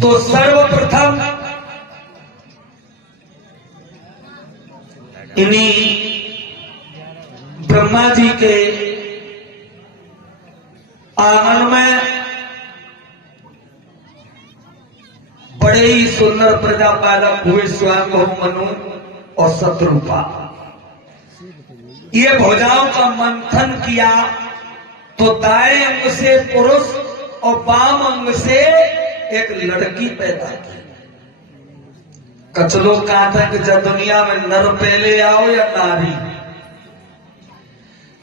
तो सर्वप्रथम इन्हीं ब्रह्मा जी के आंगन में बड़े ही सुंदर प्रजापालक हुए स्वयं मनु और शत्रुपा। ये भुजाओं का मंथन किया तो दाएं अंग से पुरुष और बाम अंग से एक लड़की पैदा की। कचलो कहते हैं कि जब दुनिया में नर पहले आओ या नारी।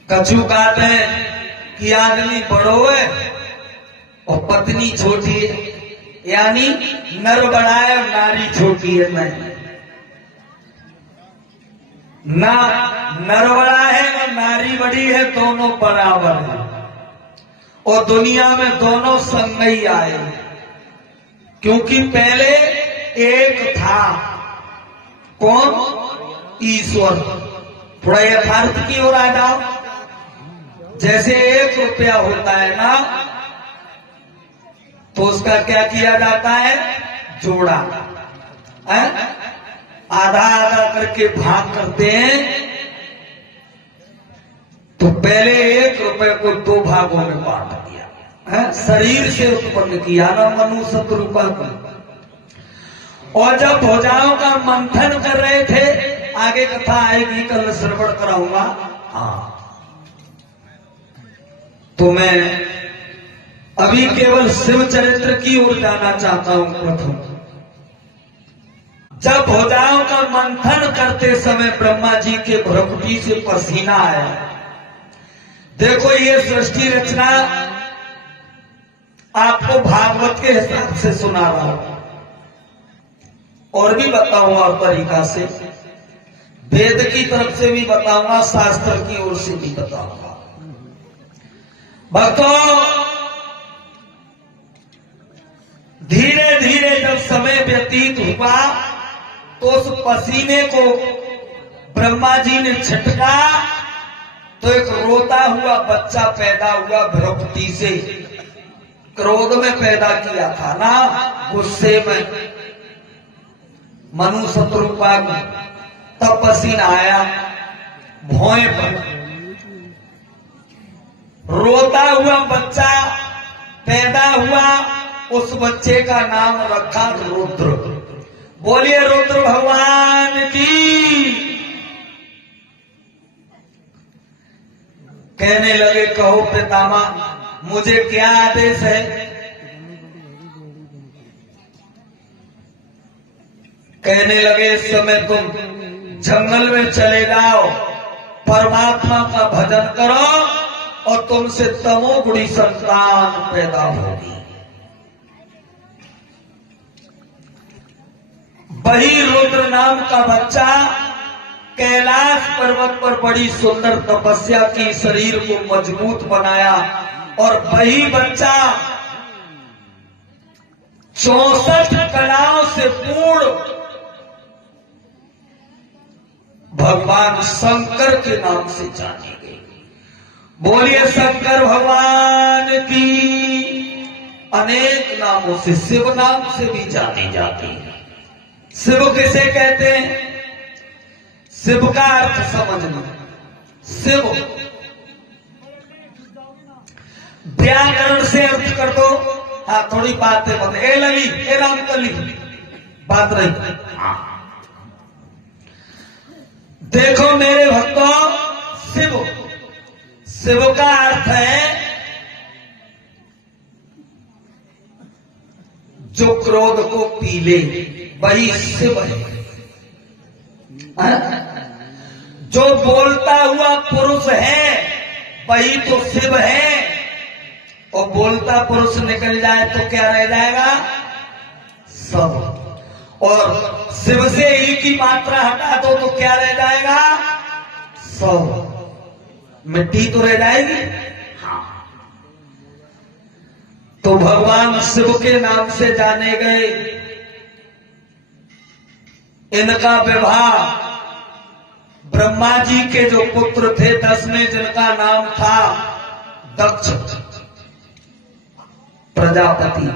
कछु कहते हैं कि आदमी बड़ो है और पत्नी छोटी है, यानी नर बड़ा है और नारी छोटी है। नहीं, ना नर बड़ा है और नारी बड़ी है, दोनों बराबर है और दुनिया में दोनों संग ही आए। क्योंकि पहले एक था, कौन? ईश्वर। थोड़ा यथार्थ की ओर आ जाओ। जैसे 1 रुपया होता है ना, तो उसका क्या किया जाता है? जोड़ा है? आधा आधा करके भाग करते हैं। तो पहले 1 रुपये को 2 भागों में बांट दिया है, शरीर से उत्पन्न किया ना मनु शत्रुपा को। और जब भुजाओं का मंथन कर रहे थे, आगे कथा आएगी, कल श्रवण कराऊंगा। हाँ, तो मैं अभी केवल शिव चरित्र की ओर जाना चाहता हूं। प्रथम जब भुजाओं का मंथन करते समय ब्रह्मा जी के भ्रुकुटी से पसीना आया। देखो, ये सृष्टि रचना आपको भागवत के हिसाब से सुना रहा हूं, और भी बताऊंगा और तरीका से, वेद की तरफ से भी बताऊंगा, शास्त्र की ओर से भी बताऊंगा। भक्तों, धीरे धीरे जब समय व्यतीत हुआ तो उस पसीने को ब्रह्मा जी ने छिटका तो एक रोता हुआ बच्चा पैदा हुआ भ्रुकुटी से। क्रोध में पैदा किया था ना, गुस्से में, मनु शत्रुपा को। तब पसीना आया भौएं पर। रोता हुआ बच्चा पैदा हुआ, उस बच्चे का नाम रखा रुद्र। बोलिए रुद्र भगवान की। कहने लगे, कहो पितामह, मुझे क्या आदेश है? कहने लगे, इस समय तुम जंगल में चले जाओ, परमात्मा का भजन करो और तुमसे तमोगुणी संतान पैदा होगी। वही रुद्र नाम का बच्चा कैलाश पर्वत पर बड़ी सुंदर तपस्या की, शरीर को मजबूत बनाया। और वही बच्चा 64 कलाओं से पूर्ण भगवान शंकर के नाम से जाने गए। बोलिए शंकर भगवान की। अनेक नामों से, शिव नाम से भी जाने जाते हैं। शिव किसे कहते हैं? शिव का अर्थ समझना। शिव व्याकरण से अर्थ कर दो। हाँ, थोड़ी बातें बता। ए लली, ए राम कली, बात रही। हाँ, देखो मेरे भक्तों, शिव, शिव का अर्थ है जो क्रोध को पी ले, वही शिव है। जो बोलता हुआ पुरुष है वही तो शिव है। और बोलता पुरुष निकल जाए तो क्या रह जाएगा? सब। और शिव से ई की मात्रा हटा दो तो क्या रह जाएगा? सब। मिट्टी तो रह जाएगी। तो भगवान शिव के नाम से जाने गए। इनका विवाह ब्रह्मा जी के जो पुत्र थे 10 में, जिनका नाम था दक्ष, प्रजापति।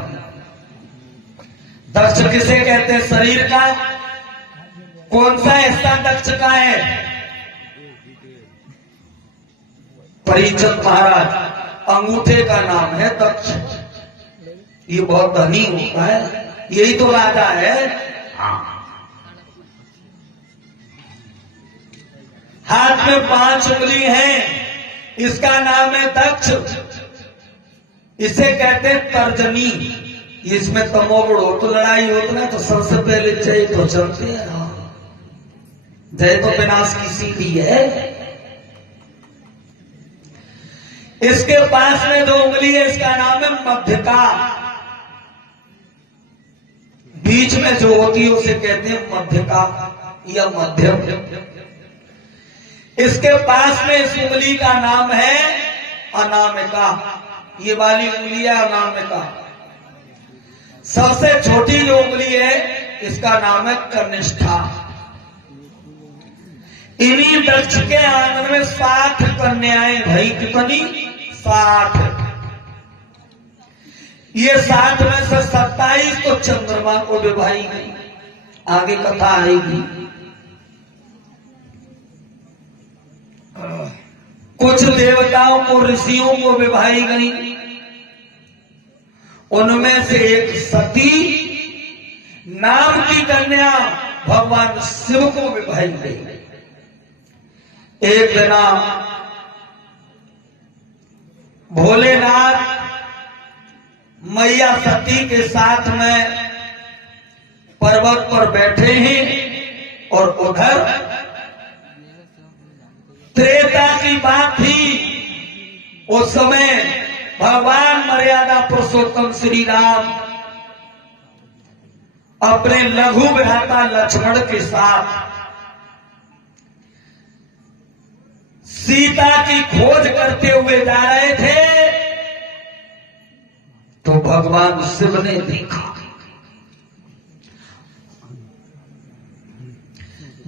दक्ष किसे कहते हैं? शरीर का कौन सा हिस्सा दक्ष का है? परीक्षित महाराज अंगूठे का नाम है दक्ष। ये बहुत धनी होता है, यही तो राजा है। हाथ में 5 उंगली है, इसका नाम है दक्ष। इसे कहते हैं तर्जनी। इसमें तमोगुण हो तो लड़ाई होती ना, तो सबसे पहले जय तो चलते हैं। जय तो विनाश की सीढ़ी है। इसके पास में 2 उंगली है, इसका नाम है मध्यका। बीच में जो होती है उसे कहते हैं मध्यका या मध्यम। इसके पास में इस उंगली का नाम है अनामिका। ये वाली उंगली है अनामिका। सबसे छोटी जो उंगली है इसका नाम है कनिष्ठा। इन्हीं दक्ष के आंगन में 60 कन्याएं भाई। कितनी? 60। ये 60 में से 27 तो चंद्रमा को विभाई गई। आगे कथा आएगी। कुछ देवताओं को, ऋषियों को विभाई गई। उनमें से एक सती नाम की कन्या भगवान शिव को विभाई गई। एक दिन भोलेनाथ मैया सती के साथ में पर्वत पर बैठे हैं और उधर त्रेता की बात थी। उस समय भगवान मर्यादा पुरुषोत्तम श्री राम अपने लघु भ्राता लक्ष्मण के साथ सीता की खोज करते हुए जा रहे थे, तो भगवान शिव ने देखा।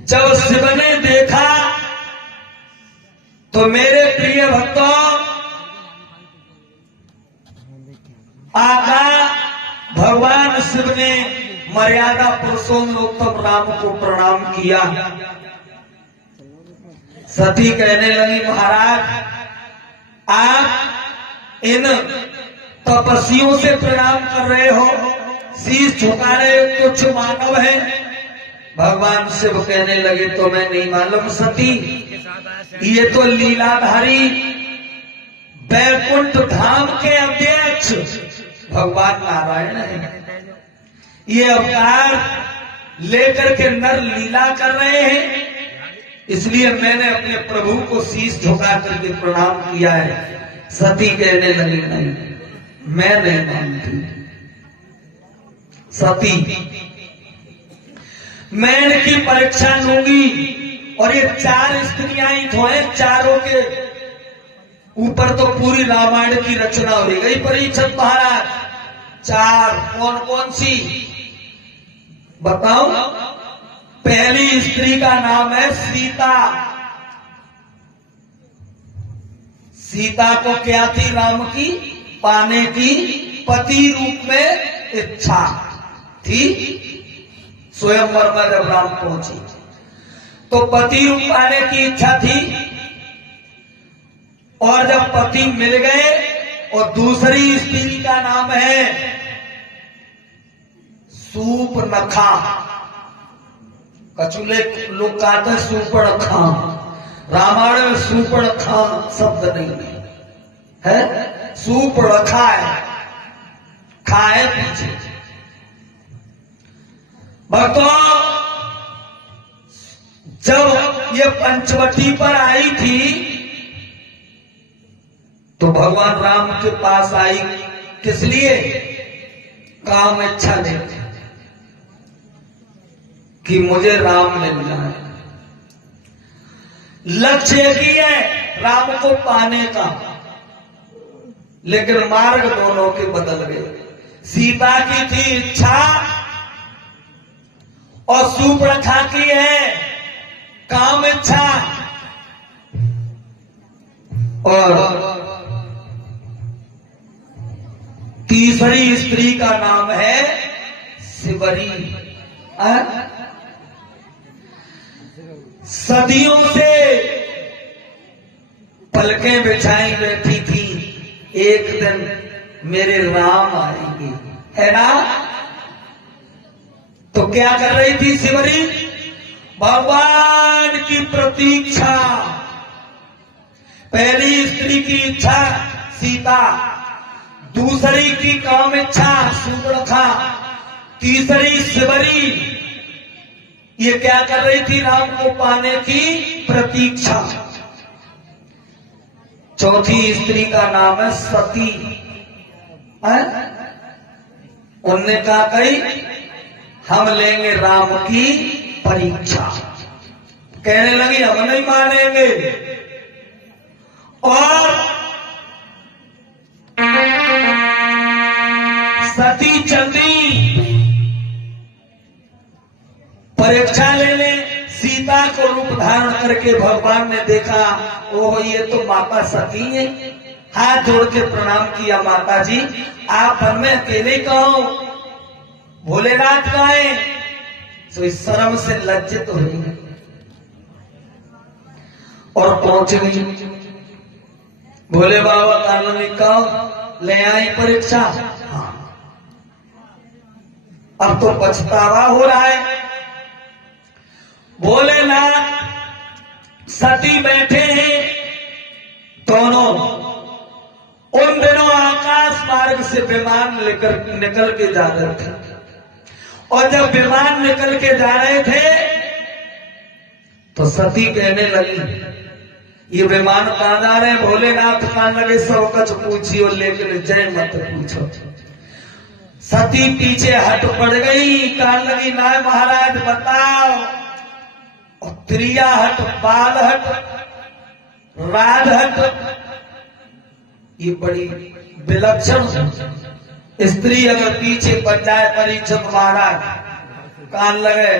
जब शिव ने देखा तो मेरे प्रिय भक्तों, आका भगवान शिव ने मर्यादा पुरुषोत्तम राम को प्रणाम किया। सती कहने लगी, महाराज आप इन तपस्वियों से प्रणाम कर रहे हो, शीश झुका रहे हो, तुच्छ मानव है। भगवान शिव कहने लगे, तो मैं नहीं मालूम सती, ये तो लीलाधारी बैकुंठ धाम के अध्यक्ष भगवान नारायण है। ये अवतार लेकर के नर लीला कर रहे हैं, इसलिए मैंने अपने प्रभु को शीश झुका करके प्रणाम किया है। सती कहने लगी, नहीं मैं नहीं मानती। सती, मैं इनकी परीक्षा लूंगी। और ये 4 स्त्रियां ही तो हैं, चारों के ऊपर तो पूरी रामायण की रचना हो गई। परीक्षित महाराज 4 कौन कौन सी बताओ? पहली स्त्री का नाम है सीता। सीता को क्या थी? राम की पाने की पति रूप में इच्छा थी। स्वयंवर में जब राम पहुंची तो पति रूप पाने की इच्छा थी। और जब पति मिल गए, और दूसरी स्त्री का नाम है सूपनखा। कछुले लोग कहते हैं सूपनखा, रामायण में सूपनखा शब्द नहीं है, सूपनखा है, खाए पीछे। भक्तों, जब ये पंचवटी पर आई थी तो भगवान राम के पास आई। किस लिए? काम इच्छा लेते कि मुझे राम मिल जाए। लक्ष्य एक ही है, राम को पाने का, लेकिन मार्ग दोनों के बदल गए। सीता की थी इच्छा और सूर्पणखा की है काम इच्छा। और तीसरी स्त्री का नाम है शिवरी। सदियों से पलकें बिछाई बैठी थी, एक दिन मेरे राम आएंगे, है ना। तो क्या कर रही थी शिवरी? भगवान की प्रतीक्षा। पहली स्त्री की इच्छा सीता, दूसरी की काम इच्छा सूर्पणखा, तीसरी शिवरी। ये क्या कर रही थी? राम को पाने की प्रतीक्षा। चौथी स्त्री का नाम है सती। उनने कहा कही हम लेंगे राम की परीक्षा। कहने लगी हम नहीं मानेंगे। और सती चंदी परीक्षा लेने सीता को रूप धारण करके भगवान ने देखा, ओह ये तो माता सती है। हाथ जोड़ के प्रणाम किया, माता जी आप मन में अकेले कहो, भोलेनाथ कहाँ है? तो इस शर्म से लज्जित हुई और पहुंच गई। भोले बाबा कानूनी कहो ले आई परीक्षा। हाँ। अब तो पछतावा हो रहा है। भोलेनाथ सती बैठे हैं दोनों। उन दिनों आकाश मार्ग से विमान लेकर निकल के जा रहे थे, और जब विमान निकल के जा रहे थे तो सती कहने लगी ये विमान कहां जा रहे हैं? भोलेनाथ कहां लगे सब कुछ पूछियो लेकिन जय मत पूछो। सती पीछे हट पड़ गई, कहने लगी ना महाराज बताओ। और त्रिया हट, बाल हट, राध हट, ये बड़ी विलक्षण स्त्री अगर पीछे पड़ जाए परीक्षित महाराज, कान लगे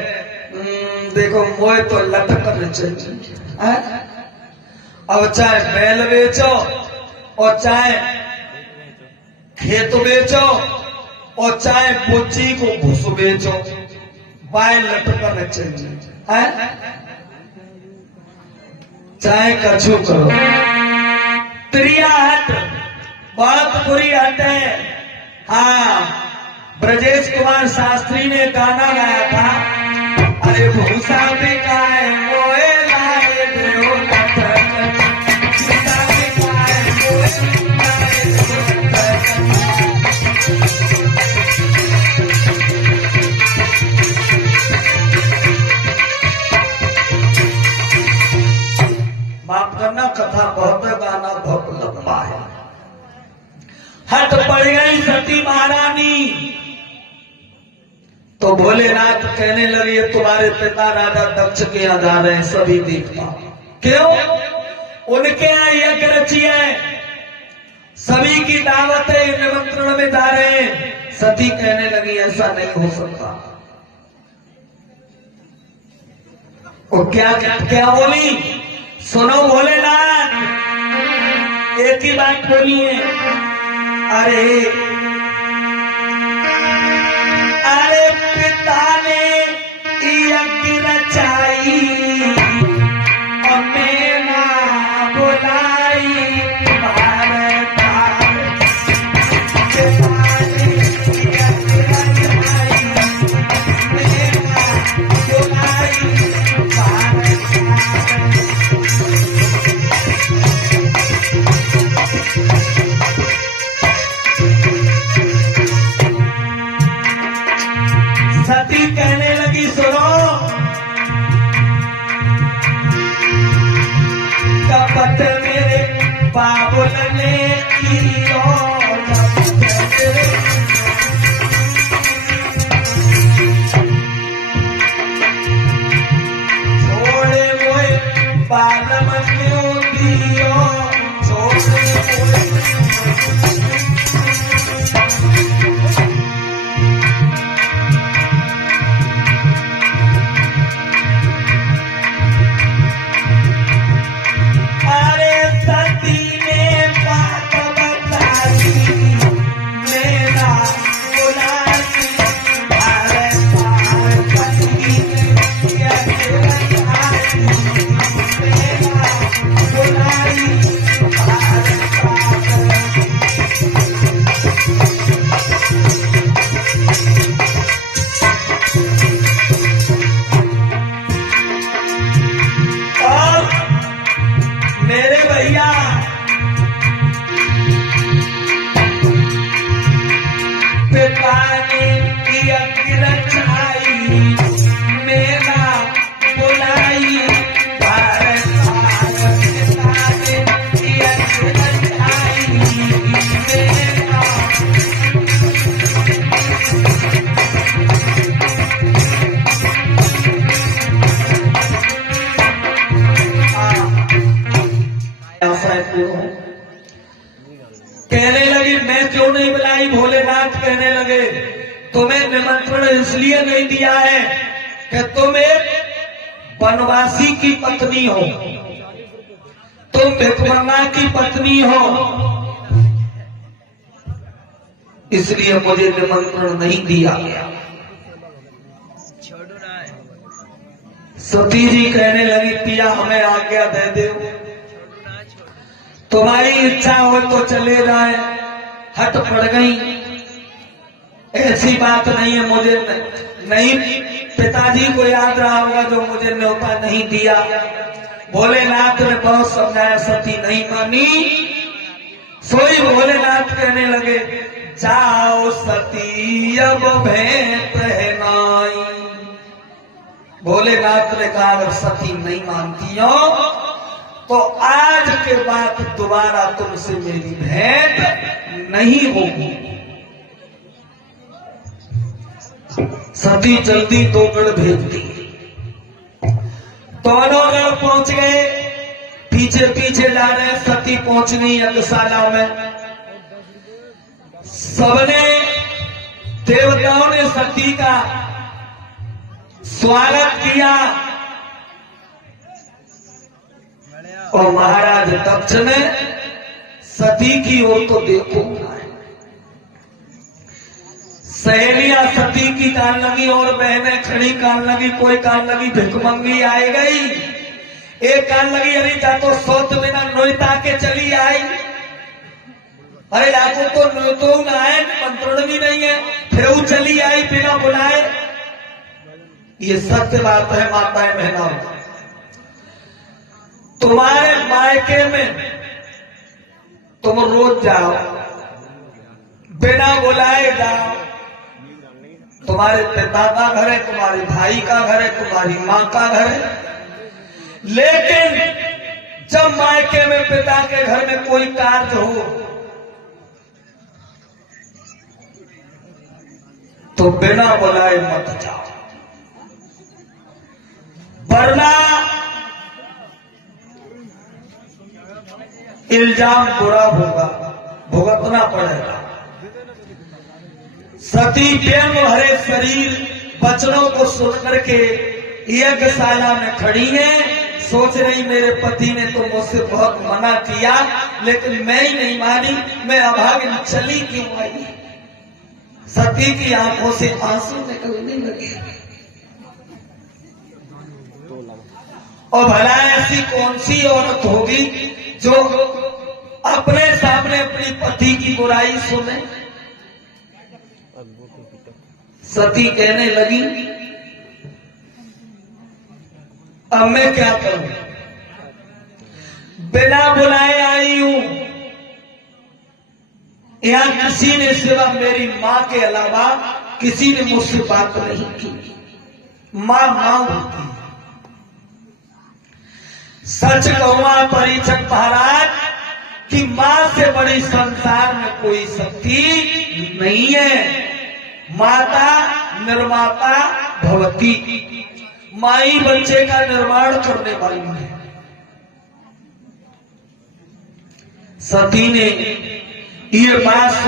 देखो मोए तो लटकन चाहिए। अब चाहे बैल बेचो और चाहे खेत बेचो और चाहे बुच्ची को घुस बेचो, बाय लटकन चाहिए, चाहे कछु करो। त्रिया हट बहुत बुरी हट है। हाँ, ब्रजेश कुमार शास्त्री ने गाना गाया था, अरे भूसा भी गाए मोए लाए देओ लटकन, भूसा भी गाए मोए लाए देओ लटकन। माफ करना, कथा बहुत है, गाना बहुत लंबा है। हट पड़ गई सती महारानी। तो भोलेनाथ कहने लगे तुम्हारे पिता राजा दक्ष के यहाँ जा रहे हैं, सभी देखना। क्यों? उनके यहाँ यज्ञ रची है, सभी की दावत है, निमंत्रण में जा रहे हैं। सती कहने लगी ऐसा नहीं हो सकता। और क्या क्या बोली? सुनो भोलेनाथ, एक ही बात बोली है, अरे अरे पिता ने यज्ञ रचाई और मैना बुलाई भारत। पिता ने यज्ञ रचाई मैना बुलाई भारत। तुम्हें निमंत्रण इसलिए नहीं दिया है कि तुम एक वनवासी की पत्नी हो, तुम भिखमंगा की पत्नी हो, इसलिए मुझे निमंत्रण नहीं दिया गया। सती जी कहने लगी, पिया हमें आज्ञा दे दो, तुम्हारी इच्छा हो तो चले जाए। हट पड़ गई, ऐसी बात नहीं है, मुझे नहीं, पिताजी को याद रहा होगा जो मुझे न्योता नहीं दिया। भोलेनाथ ने बहुत समझाया, सती नहीं मानी। सोई भोलेनाथ कहने लगे, जाओ सती अब भेंट है नाई। भोलेनाथ ने कहा, अगर सती नहीं मानती हो तो आज के बाद दोबारा तुमसे मेरी भेंट नहीं होगी। सती जल्दी 2 गण भेज दी। दोनों गण पहुंच गए, पीछे पीछे जा रहे हैं। सती पहुंचनी यज्ञशाला में, सबने देवताओं ने सती का स्वागत किया और महाराज दक्ष ने सती की ओर तो देखो, सहेलियां सती की कान लगी और बहनें खड़ी कान लगी, कोई कान लगी भिखमंगी आई गई, एक कान लगी अरे जा तो सोच बिना नोयता के चली आई। अरे आपको तो नोतो ना है, निमंत्रण भी नहीं है, फिर वो चली आई बिना बुलाए। ये सत्य बात है माताएं बहनों, तुम्हारे मायके में तुम रोज जाओ, बिना बुलाए जाओ, तुम्हारे पिता का घर है, तुम्हारे भाई का घर है, तुम्हारी मां का घर है, लेकिन जब मायके में पिता के घर में कोई कार्य हो तो बिना बुलाए मत जाओ, वरना इल्जाम बुरा होगा, भुगतना पड़ेगा। सती प्रेम भरे शरीर वचनों को सुनकर के यज्ञशाला में खड़ी है, सोच रही मेरे पति ने तो मुझसे बहुत मना किया लेकिन मैं ही नहीं मानी, मैं अभागिन चली क्यों आई। सती की आंखों से आंसू निकलने लगे और भला ऐसी कौन सी औरत होगी जो अपने सामने अपनी पति की बुराई सुने। सती कहने लगी, अब मैं क्या करूं, बिना बुलाए आई हूं, यहां किसी ने सिवा मेरी मां के अलावा किसी ने मुझसे बात नहीं की। मां मां होती है। सच कहूंगा परीक्षक महाराज कि मां से बड़ी संसार में कोई शक्ति नहीं है। माता निर्माता भवती, मां ही बच्चे का निर्माण करने वाली है। सती ने ये बात